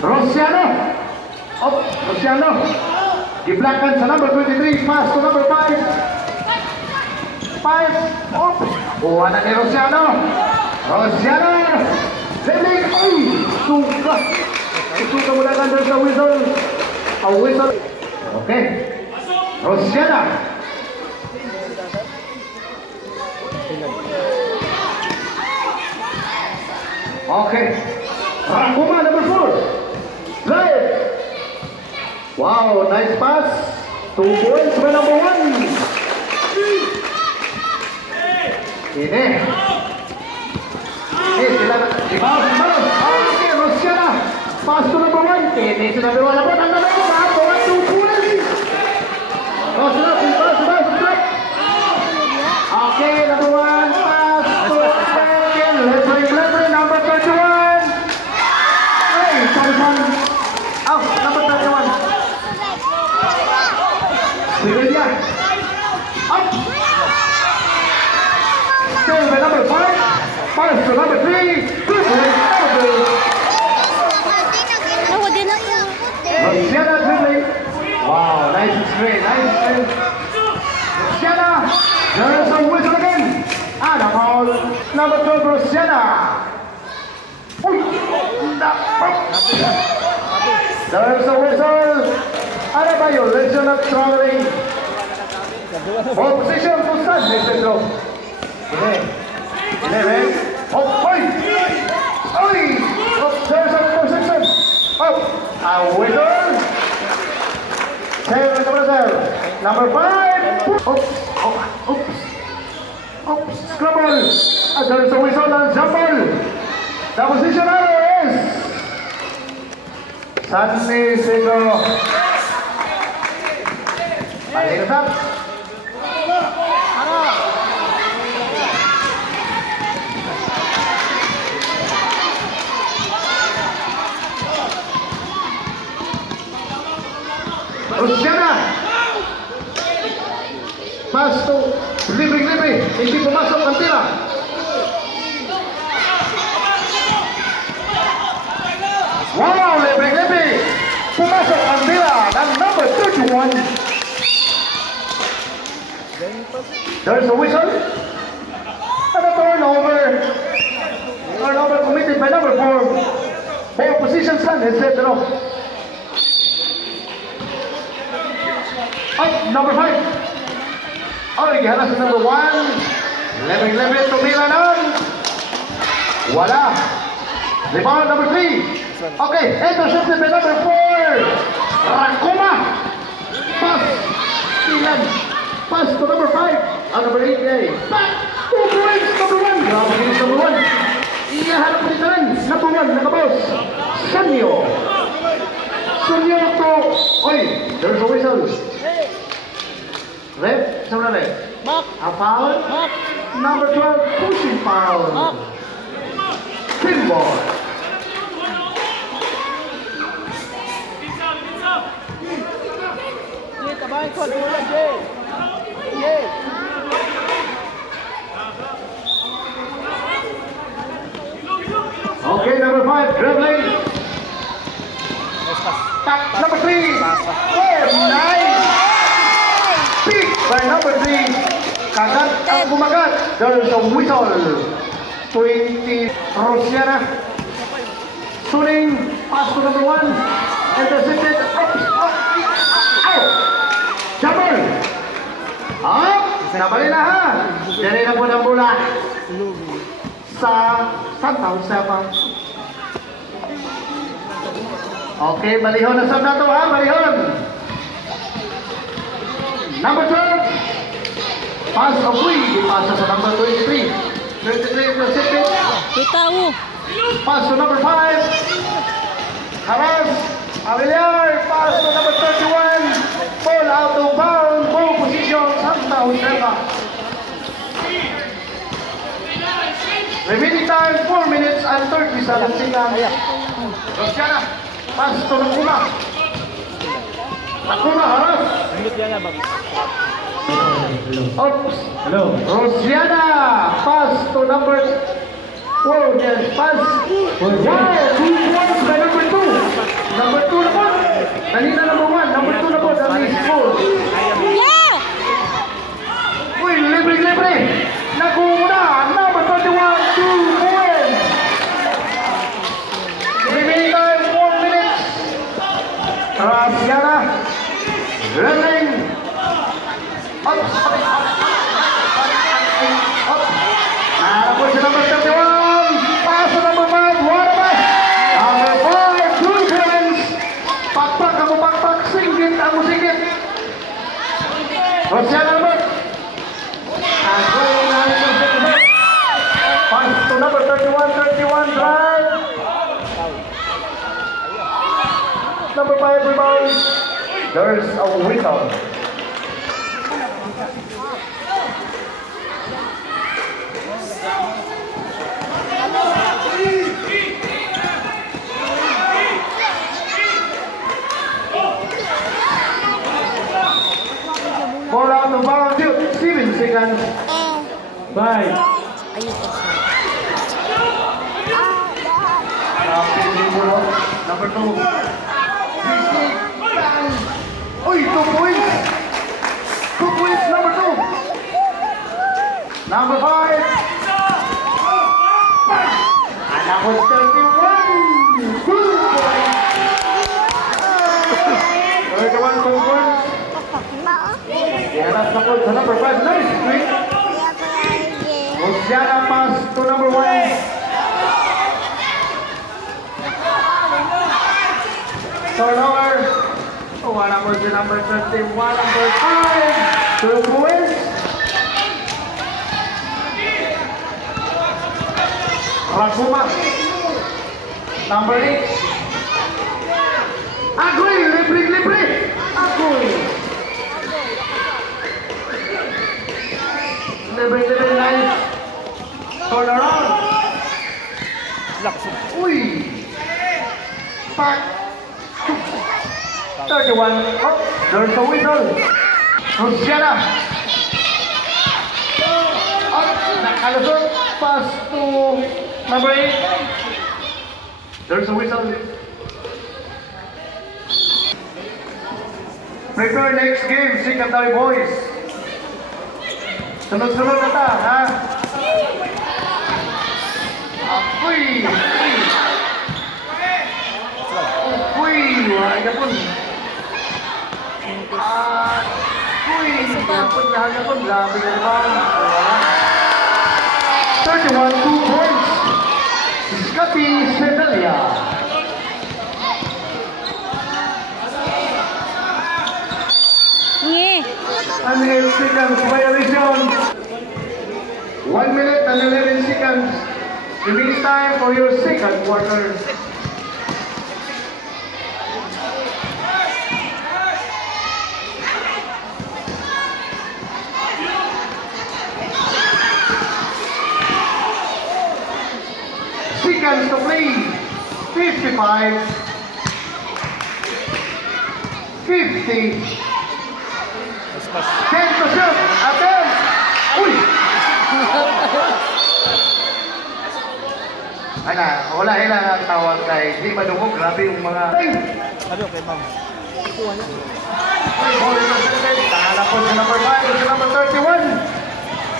Rosiano. Oh, Rosiano. Giblakan sa number 23. Pass to number 5. 5. Oh, buwan na ni Rosiano. Rosiano. Sending. Ay, suka. Suka mula kan sa whistle. A whistle. Okay. Rosiana. Okay. Rakuma number 4. Drive. Wow, nice pass. 2 points by number 1. Ini. Sila. Okay, Rosiana. Pass to number 1. Ini si number 1. Dapat ang number 1. 2 points. Rosiana, pass. Okay, number 1. Pass to second. Leverage, number 31. Hey, oh, number 31. Sige dia. Up. Still by number 5. Pass to number 3. Rosiana dribbling. Wow, nice straight. Rosiana. There's a whistle again. And a foul. Number 12, Rosiana. There's a whistle. And a violation of traveling. Ball position for San Vicente. Ini, oh, point. Oi, there's a position. Oh, a whistle. Number 5. Oops, scramble. There's a whistle and jump ball. The position is San Isidro. Balik up. Rosiana. Pass to Libre. Hindi pumasok ang tira. Wow, Libre. Pumasok ang tira ng number 31. There's a whistle. And a turnover. Turnover committed by number 4. Ball position San Isidro. Up, number 5. Oh, igihalas sa number 1. Lebre to Milanon. Wala. Rebound number 3. Okay, intercepted by number 4. Rakuma. Pass. Ilan. Pass to number 5. Number 8 eh. Back. 2 points, number 1. Grabe kinis number 1. Iyahanap ko dito rin. Number 1, nakabos. Sanyo to. Oy, there's a whistle. Red? Sama red? A foul? Number 12, pushing foul. Pinball. Okay, number 5, dribbling. Number 3. Oh, nice. Pick by number 3. Kagat ang bumagat. There's a whistle. 20. Rosiana. Suning. Pass to number 1. Intercepted. Out. Jumper. Up. Nabali na ha. Dari na po ng bola. Sa Santa Jose. Okay, balihon na sab na to ha. Balihon. Number 12. Pass away. Pasa sa number 23. 23 intercepted. Pass to number 5. Haras. Avillar. Pass to number 31. Ball out of bounds. Ball position. Santa Jose. Remaining time 4 minutes and 37 seconds. Rosiana. Pass to Nakuma. Nakuma Haras. Oops. Hello. Rosiana. Pass to number 4. Yes, pass. Wow, 2 points by number 2. Rosiana. Dribbling. Up. Nakapos si number 31. Pass to number 5. Waterman. Number 4. 2 points. Pakpak ang pakpak. Singgit ang musingit. Rosiana naman. Pass to number 31. 31 drive. Number 5 rebound. There's a whistle. Four out of bounds, 7 seconds. Bye. Number 2. Uy, 2 points. 2 points, number 2. Number 5. And number 31. 2 points. 31 points. Yeah, that's the point to number 5. Nice screen. Rosiana pass to number 1. Turnover. One number to number 31, number 5. 2 points. Rasuma. Number 8. Agoy, libre. Agoy. Libre, nice. Turn around. Uy. Pack. 31. Oh, there's a whistle. Rosiana. Oh, nakalusot. Pass to number 8. There's a whistle. Prepare next game, Sikatari boys. Sunod-sunod na ta, ha? Apoy! Uy, wala ka po. Uy, kapag lahat ka po, grabe ka naman. 31, 2 points. Scotty Sedalia. And 8 seconds violation. 1 minute and 11 seconds. Release time for your second quarter. Seconds to play. 55. 50. 10 to shoot. Attempt. Uy! Wala ang tawag kay di madungog. Grabe yung mga... Sabi ko kay ma'am. Tahala po sa number 5 sa number 31.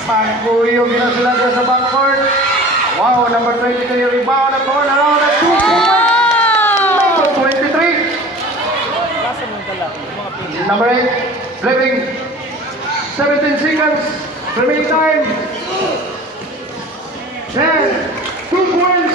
Pagkuyog ginasulat sa backcourt. Wow, number 20 kayo rebound at turn around at 2 points. Number 23. Number 8, dribbling. 17 seconds. Remaining time. 10, 2 points.